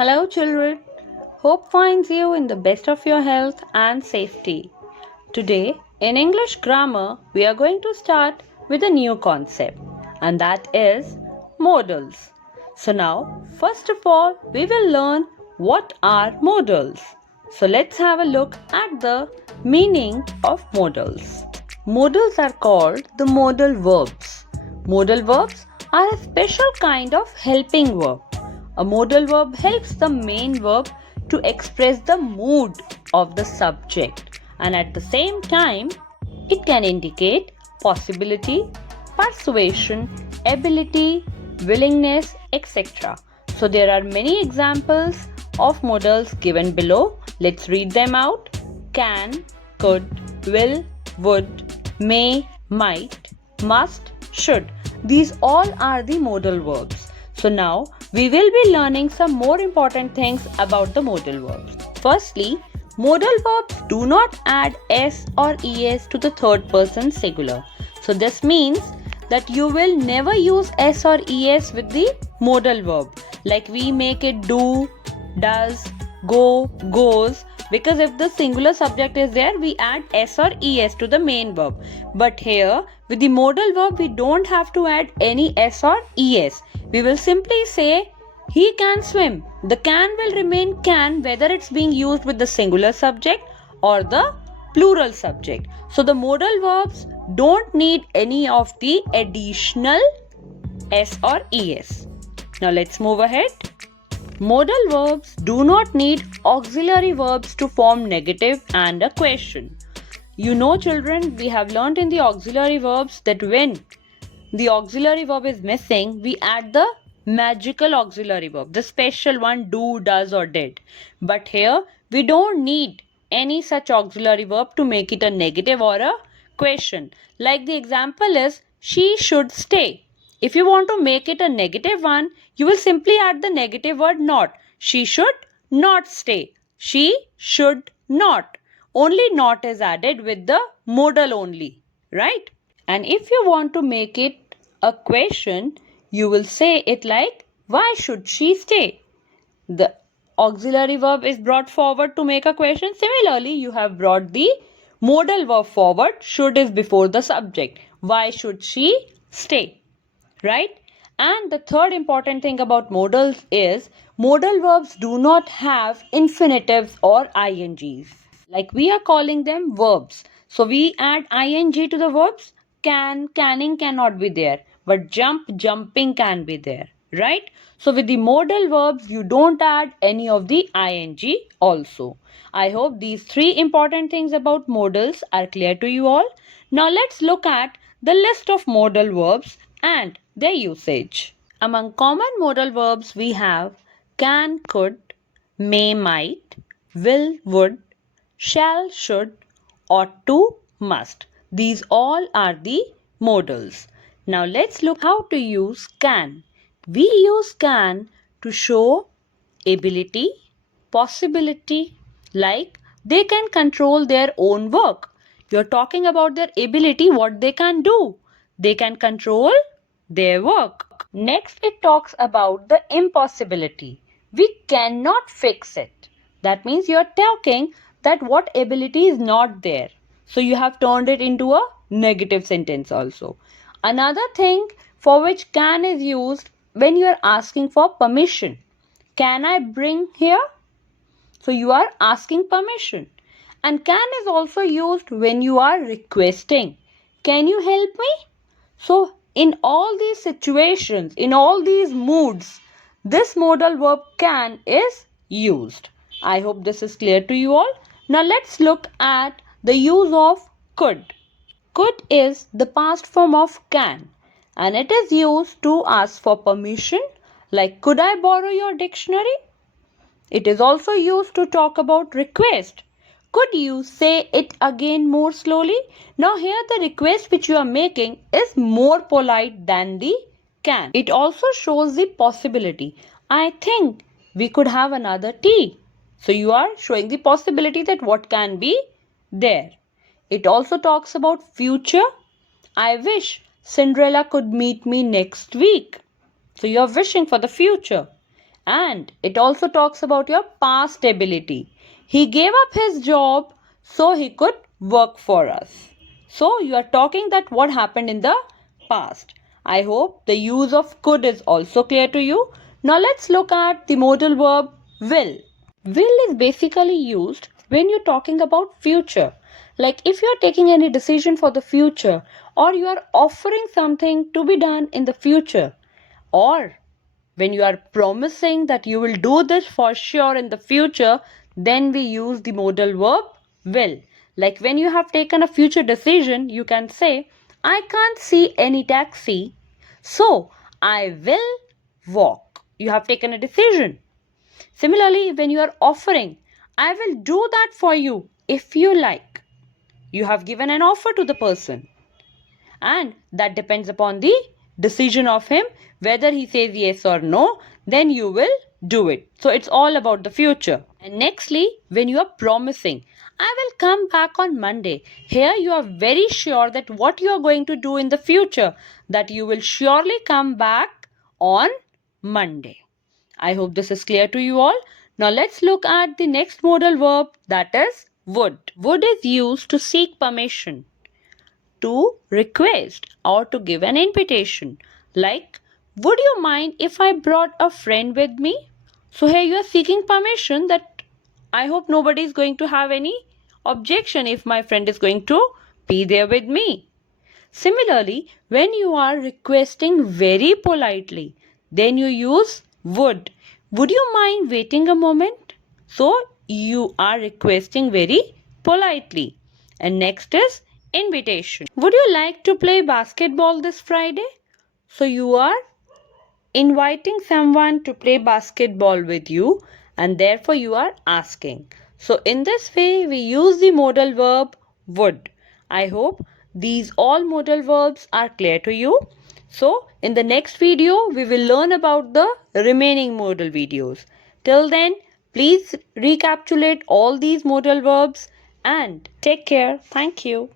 Hello children, hope finds you in the best of your health and safety. Today in English grammar we are going to start with a new concept and that is modals. So now first of all we will learn what are modals. So let's have a look at the meaning of modals. Modals are called the modal verbs. Modal verbs are a special kind of helping verb. A modal verb helps the main verb to express the mood of the subject and at the same time it can indicate possibility, persuasion, ability, willingness, etc. So there are many examples of modals given below. Let's read them out. Can, could, will, would, may, might, must, should. These all are the modal verbs. So now we will be learning some more important things about the modal verbs. Firstly, modal verbs do not add s or es to the third person singular. So this means that you will never use s or es with the modal verb. Like we make it do, does, go, goes, because if the singular subject is there, we add s or es to the main verb. But here, with the modal verb, we don't have to add any s or es. We will simply say, he can swim. The can will remain can whether it's being used with the singular subject or the plural subject. So the modal verbs don't need any of the additional s or es. Now let's move ahead. Modal verbs do not need auxiliary verbs to form negative and a question. You know children, we have learnt in the auxiliary verbs that when the auxiliary verb is missing, we add the magical auxiliary verb, the special one do, does or did. But here, we don't need any such auxiliary verb to make it a negative or a question. Like the example is, she should stay. If you want to make it a negative one, you will simply add the negative word not. She should not stay. She should not. Only not is added with the modal only, right? And if you want to make it a question, you will say it like, why should she stay? The auxiliary verb is brought forward to make a question. Similarly, you have brought the modal verb forward. Should is before the subject. Why should she stay? Right? And the third important thing about modals is modal verbs do not have infinitives or ings. Like we are calling them verbs. So we add ing to the verbs. Can, canning cannot be there. But jump, jumping can be there. Right? So with the modal verbs, you don't add any of the ing also. I hope these three important things about modals are clear to you all. Now let's look at the list of modal verbs and their usage. Among common modal verbs we have can, could, may, might, will, would, shall, should, ought to, must. These all are the modals. Now let's look how to use can. We use can to show ability, possibility, like they can control their own work. You're talking about their ability, what they can do. They can control their work. Next, it talks about the impossibility. We cannot fix it. That means you're talking that what ability is not there. So you have turned it into a negative sentence also. Another thing for which can is used when you are asking for permission. Can I bring here? So you are asking permission. And can is also used when you are requesting. Can you help me? So in all these situations, in all these moods, this modal verb can is used. I hope this is clear to you all. Now let's look at the use of could. Could is the past form of can and it is used to ask for permission, like could I borrow your dictionary? It is also used to talk about request. Could you say it again more slowly? Now here the request which you are making is more polite than the can. It also shows the possibility. I think we could have another tea. So you are showing the possibility that what can be there. It also talks about future. I wish Cinderella could meet me next week. So you are wishing for the future. And it also talks about your past ability. He gave up his job so he could work for us. So you are talking that what happened in the past. I hope the use of could is also clear to you. Now let's look at the modal verb will. Will is basically used when you're talking about future. Like if you're taking any decision for the future, or you are offering something to be done in the future, or when you are promising that you will do this for sure in the future, then we use the modal verb will. Like when you have taken a future decision, you can say, I can't see any taxi, so I will walk. You have taken a decision. Similarly, when you are offering, I will do that for you if you like. You have given an offer to the person, and that depends upon the decision of him whether he says yes or no, then you will do it. So it's all about the future. And nextly, when you are promising, I will come back on Monday, here you are very sure that what you are going to do in the future, that you will surely come back on Monday. I hope this is clear to you all. Now let's look at the next modal verb, that is would. Would is used to seek permission, to request, or to give an invitation. Like, would you mind if I brought a friend with me? So here you are seeking permission that I hope nobody is going to have any objection if my friend is going to be there with me. Similarly, when you are requesting very politely, then you use would. Would you mind waiting a moment? So you are requesting very politely. And next is invitation. Would you like to play basketball this Friday? So you are inviting someone to play basketball with you, and therefore you are asking. So in this way we use the modal verb would. I hope these all modal verbs are clear to you. So in the next video we will learn about the remaining modal videos. Till then, please recapitulate all these modal verbs and take care. Thank you.